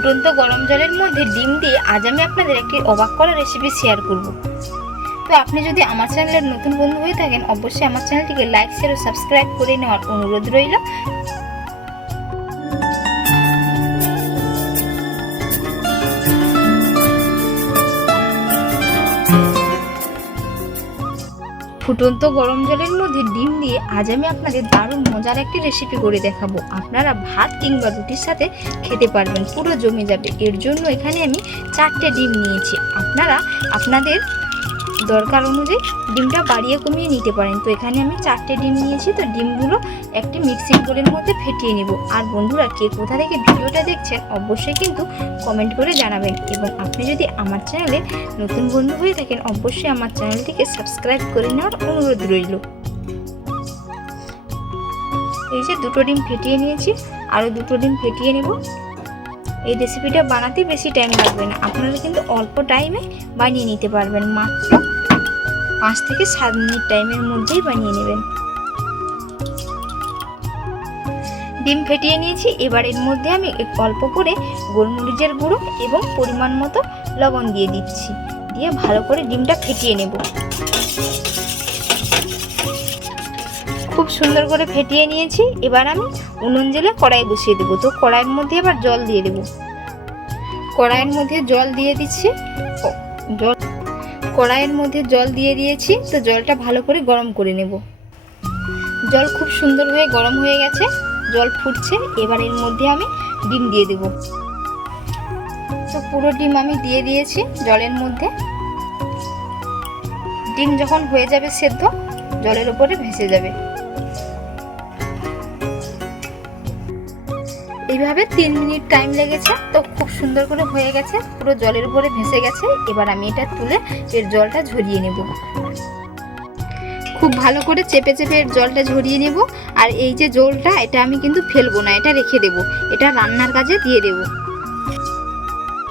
ফুটন্ত গরম জলের মধ্যে ডিম দিয়ে আজ আমি আপনাদের একটি অবাক করা রেসিপি শেয়ার করব। তো আপনি যদি আমার চ্যানেলের নতুন বন্ধু হয়ে থাকেন, অবশ্যই আমার চ্যানেলটিকে লাইক শেয়ার ও সাবস্ক্রাইব করে নেওয়ার অনুরোধ রইল। ফুটন্ত গরম জলের মধ্যে ডিম দিয়ে আজ আমি আপনাদের দারুণ মজার একটি রেসিপি করে দেখাবো। আপনারা ভাত কিংবা রুটির সাথে খেতে পারবেন, পুরো জমে যাবে। এর জন্য এখানে আমি চারটে ডিম নিয়েছি। আপনারা, আপনাদের দরকার অনুযায়ী ডিমটা বাড়িয়ে কমিয়ে নিতে পারেন। তো এখানে আমি চারটে ডিম নিয়েছি, তো ডিমগুলো একটি মিক্সিং বোলের মধ্যে ফেটিয়ে নেব। আর বন্ধুরা, কে কোথা থেকে ভিডিওটা দেখছেন, অবশ্যই কিন্তু কমেন্ট করে জানাবেন। এবং আপনি যদি আমার চ্যানেলে নতুন বন্ধু হয়ে থাকেন, অবশ্যই আমার চ্যানেলটিকে সাবস্ক্রাইব করে নেওয়ার অনুরোধ রইল। এই যে দুটো ডিম ফেটিয়ে নিয়েছি, আরও দুটো ডিম ফেটিয়ে নেব। এই রেসিপিটা বানাতে বেশি টাইম লাগবে না। আপনারা কিন্তু অল্প টাইমে বানিয়ে নিতে পারবেন। মাত্র পাঁচ থেকে সাত মিনিট টাইমের মধ্যেই বানিয়ে নেবেন। ডিম ফেটিয়ে নিয়েছি, এবার এর মধ্যে আমি অল্প করে গোলমরিচের গুঁড়ো এবং পরিমাণ মতো লবণ দিয়ে দিচ্ছি, দিয়ে ভালো করে ডিমটা ফেটিয়ে নেব। খুব সুন্দর করে ফেটিয়ে নিয়েছি, এবার আমি উনুন জেলে কড়াই বসিয়ে দেবো। তো কড়াইয়ের মধ্যে এবার জল দিয়ে দেবো। কড়াইয়ের মধ্যে জল দিয়ে দিচ্ছি। জল কড়াইয়ের মধ্যে জল দিয়ে দিয়েছি, তো জলটা ভালো করে গরম করে নেব। জল খুব সুন্দর হয়ে গরম হয়ে গেছে, জল ফুটছে, এবার এর মধ্যে আমি ডিম দিয়ে দেব। তো পুরো ডিম আমি দিয়ে দিয়েছি জলের মধ্যে। ডিম যখন হয়ে যাবে সেদ্ধ, জলের উপরে ভেসে যাবে। এইভাবে তিন মিনিট টাইম লেগেছে। তো খুব সুন্দর করে হয়ে গেছে। পুরো জলের উপরে ভেসে গেছে। এবার আমি এটা তুলে এর জলটা ঝরিয়ে নেব। খুব ভালো করে চেপে চেপে জলটা ঝরিয়ে নেব। আর এই যে জলটা, এটা আমি কিন্তু ফেলব না, এটা রেখে দেব। এটা রান্নার কাজে দিয়ে দেব।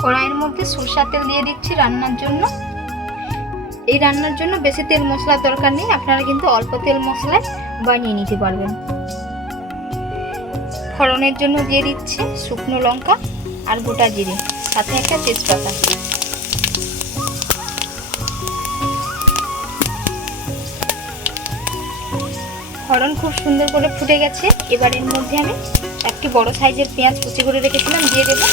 কড়াইয়ের মধ্যে সরষার তেল দিয়ে দিচ্ছি রান্নার জন্য। এই রান্নার জন্য বেশি তেল মশলার দরকার নেই। আপনারা কিন্তু অল্প তেল মশলায় বানিয়ে নিতে পারবেন। ফোড়নের জন্য দিয়ে দিচ্ছি শুকনো লঙ্কা আর গোটা জিরে, সাথে একটা তেজপাতা। ফোড়ন খুব সুন্দর করে ফুটে গেছে। এবার এর মধ্যে আমি একটি বড় সাইজের পেঁয়াজ কুচি করে রেখেছিলাম, দিয়ে দেবো।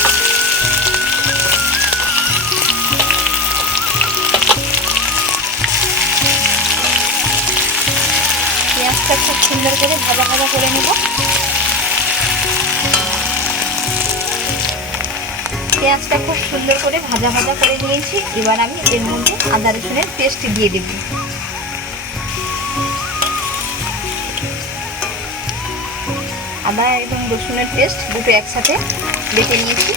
পেঁয়াজটা খুব সুন্দর করে ভাজা ভাজা করে নেব। পেঁয়াজটা খুব সুন্দর করে ভাজা ভাজা করে নিয়েছি। এবার আমি এর মধ্যে আদা রসুনের পেস্ট দিয়ে দেব। আদা এবং রসুনের পেস্ট দুটো একসাথে বেটে নিয়েছি।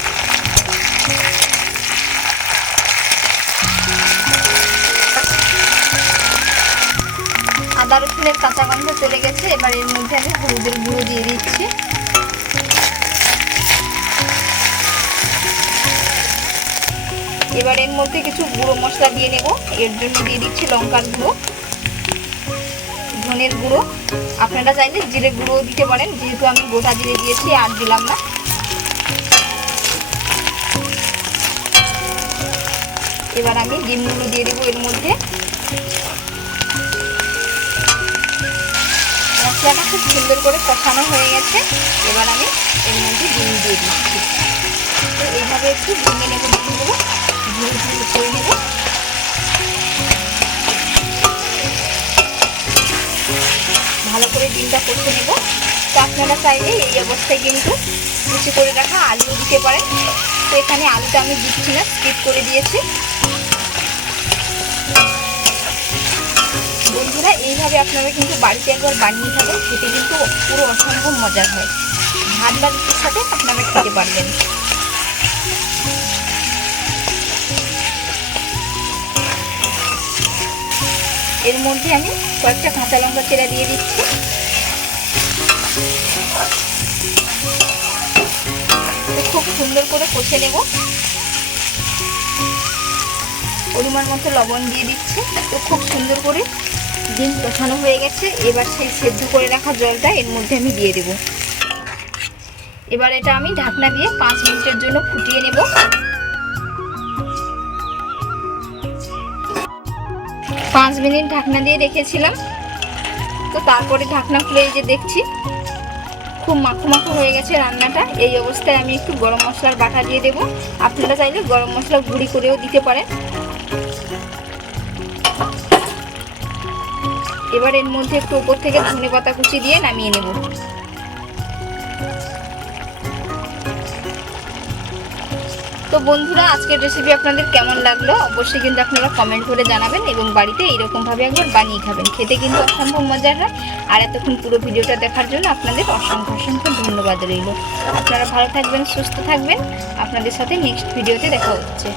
আদা রসুনের কাঁচা গন্ধ চলে গেছে। এবার এর মধ্যে আমি হলুদের গুঁড়ো দিয়ে দিচ্ছি। এবার এর মধ্যে কিছু গুঁড়ো মশলা দিয়ে নেব। এর জন্য দিয়ে দিচ্ছি লঙ্কার গুঁড়ো, ধনের গুঁড়ো। আপনারা চাইলে জিরে গুঁড়ো দিতে পারেন, যেহেতু আমি গোটা জিরে দিয়েছি, আর দিলাম না। এবার আমি ডিমগুলো দিয়ে দেবো এর মধ্যে। মশলাটা খুব সুন্দর করে কষানো হয়ে গেছে। এবার আমি এর মধ্যে ডিম দিয়ে দিচ্ছি। তো এইভাবে একটু ভেঙে নেব ডিমগুলো করে নেব ভালো করে ডিমটা কষে নেব। তো আপনারা চাইলে এই অবস্থায় কিন্তু কুচি করে রাখা আলু দিতে পারেন। তো এখানে আলুটা আমি দিচ্ছি না স্কিপ করে দিয়েছি। বন্ধুরা, এইভাবে আপনারা কিন্তু বাড়িতে একবার বানিয়ে থাকেন খেতে কিন্তু পুরো অসম্ভব মজার হয়। ভাত বা সাথে আপনারা খেতে পারবেন। এর মধ্যে আমি কয়েকটা কাঁচা লঙ্কা চেরা দিয়ে দিচ্ছি। খুব সুন্দর করে কষে নেব। পরিমাণ মতো লবণ দিয়ে দিচ্ছি। তো খুব সুন্দর করে ডিম কষানো হয়ে গেছে। এবার সেই সেদ্ধ করে রাখা জলটা এর মধ্যে আমি দিয়ে দেব। এবার এটা আমি ঢাকনা দিয়ে পাঁচ মিনিটের জন্য ফুটিয়ে নেব। পাঁচ মিনিট ঢাকনা দিয়ে রেখেছিলাম। তো তারপরে ঢাকনা খুলে যে দেখছি, খুব মাখো মাখো হয়ে গেছে রান্নাটা। এই অবস্থায় আমি একটু গরম মশলার বাটা দিয়ে দেবো। আপনারা চাইলে গরম মশলা গুঁড়ি করেও দিতে পারেন। এবার এর মধ্যে একটু উপর থেকে ধনে পাতা কুচি দিয়ে নামিয়ে নেব। বন্ধুরা, আজকের রেসিপি আপনাদের কেমন লাগল অবশ্যই কিন্তু আপনারা কমেন্ট করে জানাবেন এবং বাড়িতে এইরকমভাবে একবার বানিয়ে খাবেন। খেতে কিন্তু অসম্ভব মজার হয়। আর এতক্ষণ পুরো ভিডিওটা দেখার জন্য আপনাদের অসংখ্য অসংখ্য ধন্যবাদ রইল। আপনারা ভালো থাকবেন, সুস্থ থাকবেন। আপনাদের সাথে নেক্সট ভিডিওতে দেখা হচ্ছে।